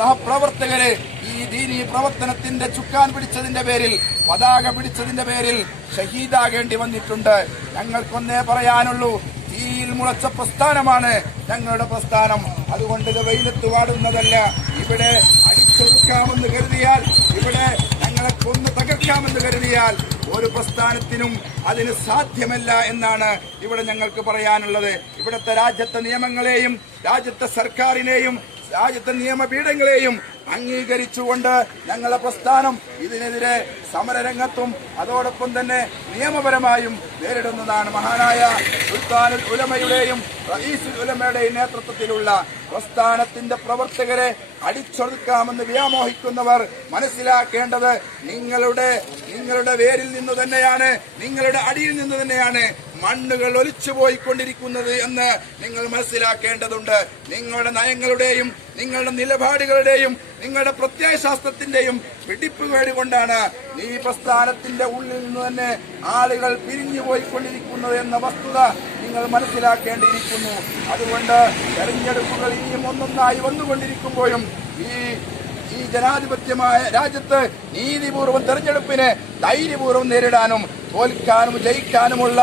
സഹപ്രവർത്തകരെ ഈ ദീനീ പ്രവർത്തനത്തിന്റെ ചുക്കാൻ പിടിച്ചതിന്റെ പേരിൽ, പതാക പിടിച്ചതിന്റെ പേരിൽ ഷഹീദാകേണ്ടി വന്നിട്ടുണ്ട്. ഞങ്ങൾക്കൊന്നേ പറയാനുള്ളൂ, തീയിൽ മുളച്ച പ്രസ്ഥാനമാണ് ഞങ്ങളുടെ പ്രസ്ഥാനം. അതുകൊണ്ട് ഇത് വെയിലത്ത് വാടുന്നതല്ല. ഇവിടെ അടിച്ചൊടുക്കാമെന്ന് കരുതിയാൽ, ഇവിടെ ഞങ്ങളെ കൊന്ന് തകർക്കാമെന്ന് കരുതിയാൽ ഒരു പ്രസ്ഥാനത്തിനും അതിന് സാധ്യമല്ല എന്നാണ് ഇവിടെ ഞങ്ങൾക്ക് പറയാനുള്ളത്. ഇവിടുത്തെ രാജ്യത്തെ നിയമങ്ങളെയും രാജ്യത്തെ സർക്കാരിനെയും രാജ്യത്തെ നിയമപീഠങ്ങളെയും അംഗീകരിച്ചുകൊണ്ട് ഞങ്ങളുടെ പ്രസ്ഥാനം ഇതിനെതിരെ സമരരംഗത്തും അതോടൊപ്പം തന്നെ നിയമപരമായും നേരിടുന്നതാണ്. മഹാനായ സുൽത്താനുൽ ഉലമയുടെയും റഈസുൽ ഉലമയുടെയും നേതൃത്വത്തിലുള്ള പ്രസ്ഥാനത്തിന്റെ പ്രവർത്തകരെ അടിച്ചൊതുക്കാമെന്ന് വ്യാമോഹിക്കുന്നവർ മനസ്സിലാക്കേണ്ടത് നിങ്ങളുടെ വേരിൽ നിന്ന് തന്നെയാണ്, നിങ്ങളുടെ അടിയിൽ നിന്ന് തന്നെയാണ് മണ്ണുകൾ ഒലിച്ചു പോയിക്കൊണ്ടിരിക്കുന്നത് എന്ന് നിങ്ങൾ മനസ്സിലാക്കേണ്ടതുണ്ട്. നിങ്ങളുടെ നയങ്ങളുടെയും നിങ്ങളുടെ നിലപാടുകളുടെയും നിങ്ങളുടെ പ്രത്യയശാസ്ത്രത്തിന്റെയും പിടിപ്പുകേട് കൊണ്ടാണ് ഈ പ്രസ്ഥാനത്തിന്റെ ഉള്ളിൽ നിന്ന് തന്നെ ആളുകൾ പിരിഞ്ഞു പോയിക്കൊണ്ടിരിക്കുന്നത് എന്ന വസ്തുത നിങ്ങൾ മനസ്സിലാക്കേണ്ടിയിരിക്കുന്നു. അതുകൊണ്ട് തെരഞ്ഞെടുപ്പുകൾ ഇനിയും ഒന്നൊന്നായി വന്നുകൊണ്ടിരിക്കുമ്പോഴും ഈ ജനാധിപത്യമായ രാജ്യത്ത് നീതിപൂർവ്വം തെരഞ്ഞെടുപ്പിനെ ധൈര്യപൂർവ്വം നേരിടാനും തോൽക്കാനും ജയിക്കാനുമുള്ള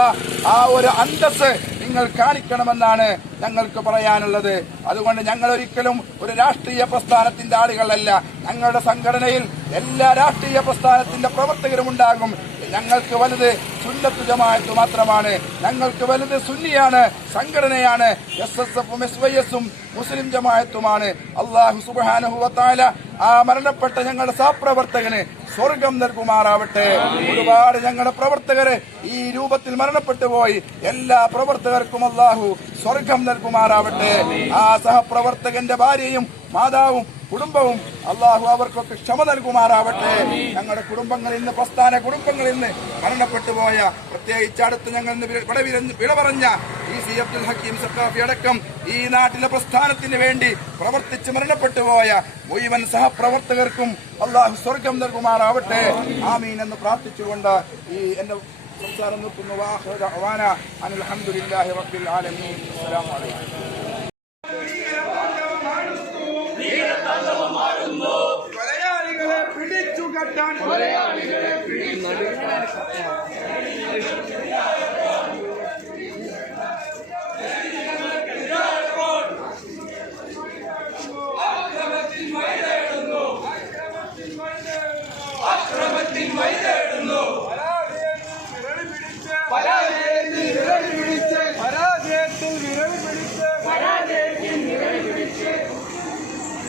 ആ ഒരു അന്തസ്സ് നിങ്ങൾ കാണിക്കണമെന്നാണ് ഞങ്ങൾക്ക് പറയാനുള്ളത്. അതുകൊണ്ട് ഞങ്ങൾ ഒരിക്കലും ഒരു രാഷ്ട്രീയ പ്രസ്ഥാനത്തിന്റെ ആളുകളല്ല. ഞങ്ങളുടെ സംഘടനയിൽ എല്ലാ രാഷ്ട്രീയ പ്രസ്ഥാനത്തിന്റെ പ്രവർത്തകരും ഉണ്ടാകും. ഞങ്ങൾക്ക് വലുത് സുന്നത്ത് ജമാഅത്ത് മാത്രമാണ്. ഞങ്ങൾക്ക് വലുത് സുന്നിയാണ്, സംഘടനയാണ്. SSFും SYSും മുസ്ലിം ജമാഅത്തുമാണ്. അല്ലാഹു സുബ്ഹാനഹു വ തആല ആ മരണപ്പെട്ട ഞങ്ങളുടെ സഹപ്രവർത്തകന് സ്വർഗം നൽകുമാറാവട്ടെ. ഒരുപാട് ഞങ്ങളുടെ പ്രവർത്തകര് ഈ രൂപത്തിൽ മരണപ്പെട്ടു പോയി. എല്ലാ പ്രവർത്തകർക്കും അല്ലാഹു സ്വർഗം നൽകുമാറാവട്ടെ. ആ സഹപ്രവർത്തകന്റെ ഭാര്യയും മാതാവും കുടുംബവും അല്ലാഹു അവർക്കൊക്കെ ക്ഷമ നൽകുമാറാവട്ടെ. ഞങ്ങളുടെ കുടുംബങ്ങളിൽ നിന്ന്, പ്രസ്ഥാന കുടുംബങ്ങളിൽ നിന്ന് മരണപ്പെട്ടു പോയ, പ്രത്യേകിച്ച് അടുത്ത് ഞങ്ങൾ വിട പറഞ്ഞ സി അബ്ദുൽ ഹക്കീം സഖാഫി അടക്കം ഈ നാട്ടിലെ പ്രസ്ഥാനത്തിന് വേണ്ടി പ്രവർത്തിച്ച് മരണപ്പെട്ടു പോയ മുഴുവൻ സഹപ്രവർത്തകർക്കും അല്ലാഹു സ്വർഗം നൽകുമാറാവട്ടെ. ആമീൻ എന്ന് പ്രാർത്ഥിച്ചുകൊണ്ട് ഈ എന്റെ സംസാരം നിർത്തുന്നു. വആഖിറു ദഅവാന അനിൽ ഹംദുലില്ലാഹി റബ്ബിൽ ആലമീൻ. അസ്സലാമു അലൈക്കും. മലയാളികളെ പിടിച്ചു കെട്ടാൻ